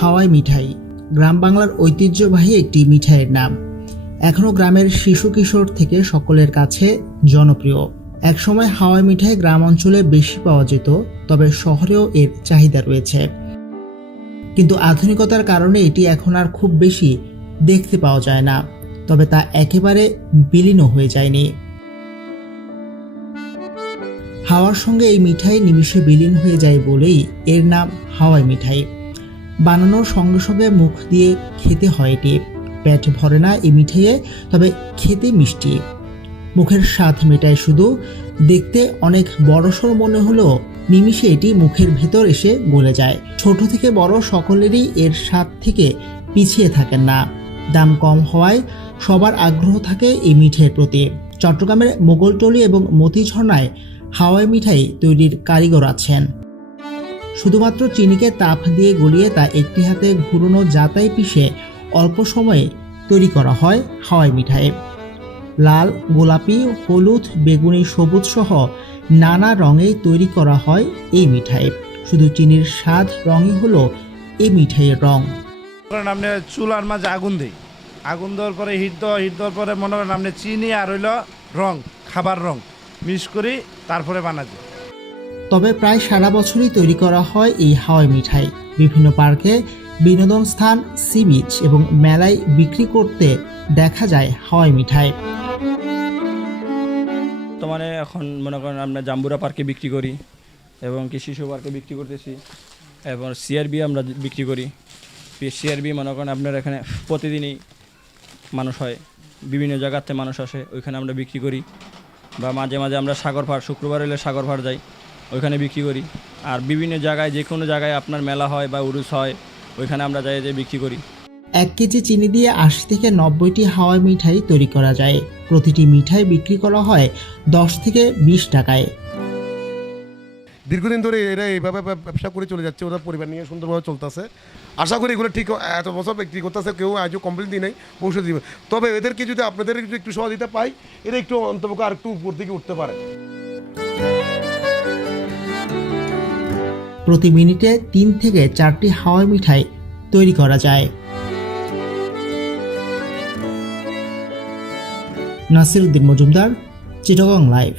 হাওয়াই মিঠাই, গ্রাম বাংলার ঐতিহ্যবাহী একটি মিঠাইয়ের নাম। এখনও গ্রামের শিশু কিশোর থেকে সকলের কাছে জনপ্রিয়। একসময় হাওয়াই মিঠাই গ্রাম অঞ্চলে বেশি পাওয়া যেত, তবে শহরেও এর চাহিদা রয়েছে। কিন্তু আধুনিকতার কারণে এটি এখন আর খুব বেশি দেখতে পাওয়া যায় না, তবে তা একেবারে বিলীনও হয়ে যায়নি। হাওয়ার সঙ্গে এই মিঠাই নিমিষে বিলীন হয়ে যায় বলেই এর নাম হাওয়াই মিঠাই। বানানোর সঙ্গে সঙ্গে মুখ দিয়ে খেতে হয় এটি। পেট ভরে না এই মিঠাইয়ে, তবে খেতে মিষ্টি। মুখের স্বাদ মেটায় শুধু। দেখতে অনেক বড়সড় মনে হলেও নিমিষে এটি মুখের ভেতর এসে গলে যায়। ছোট থেকে বড় সকলেরই এর স্বাদ থেকে পিছিয়ে থাকেন না। দাম কম হওয়ায় সবার আগ্রহ থাকে এই মিঠের প্রতি। চট্টগ্রামের মোগলটলি এবং মতিঝর্ণায় হাওয়াই মিঠাই তৈরির কারিগর আছেন। শুধুমাত্র চিনিকে তাপ দিয়ে গলিয়ে তা একটি হাতে ঘুরনো জাতায় পিষে অল্প সময়ে তৈরি করা হয় হাওয়াই মিঠাই। লাল, গোলাপি, হলুদ, বেগুনি, সবুজ সহ নানা রঙে তৈরি করা হয় এই মিঠাই। শুধু চিনির স্বাদ রঙই হলো এই মিঠাইয়ের রং। করেন আপনি চুলার মাঝে আগুন দিই। আগুন দেওয়ার পরে হিট দেওয়া, হিট দেওয়ার পরে মনে করেন আপনি চিনি আর হইল রং, খাবার রং। মিক্স করি তারপরে বানাচ্ছি তবে প্রায় সারা বছরই তৈরি করা হয় এই হাওয়াই মিঠাই। বিভিন্ন পার্কে বিনোদন স্থান সি বিচ এবং মেলায় বিক্রি করতে দেখা যায় হাওয়াই মিঠাই। বর্তমানে এখন মনে করেন আমরা জাম্বুরা পার্কে বিক্রি করি এবং কি শিশু পার্কে বিক্রি করতেছি এবং সিআরবি আমরা বিক্রি করি। সিআরবি মনে করেন আপনার এখানে প্রতিদিনই মানুষ হয় বিভিন্ন জায়গাতে মানুষ আসে ওইখানে আমরা বিক্রি করি। বা মাঝে মাঝে আমরা সাগর পাড় শুক্রবার এলে সাগর পাড় যাই, ওইখানে বিক্রি করি। আর বিভিন্ন জায়গায় যে কোনো জায়গায় আপনার মেলা হয় বা উরুস হয়, ওইখানে আমরা যাই যে বিক্রি করি। এক কেজি চিনি দিয়ে আশি থেকে নব্বইটি হাওয়াই মিঠাই তৈরি করা যায়। প্রতিটি মিঠাই বিক্রি করা হয় দশ থেকে বিশ টাকায়। দীর্ঘদিন ধরে এরা এইভাবে ব্যবসা করে চলে যাচ্ছে, ওরা পরিবার নিয়ে সুন্দরভাবে চলতেছে। আশা করি এগুলো ঠিক, এত বছর বিক্রি করতেছে, কেউ আজও কমপ্লেন দিই নাই ভবিষ্যৎ দিবে। তবে এদেরকে যদি আপনাদের একটু সহযোগিতা পাই, এরা একটু অন্তপক্ষে আর একটু উপর দিকে উঠতে পারে। প্রতি মিনিটে তিন থেকে চারটি হাওয়াই মিঠাই তৈরি করা যায়। Nasiruddin Majumdar, Chittagong live.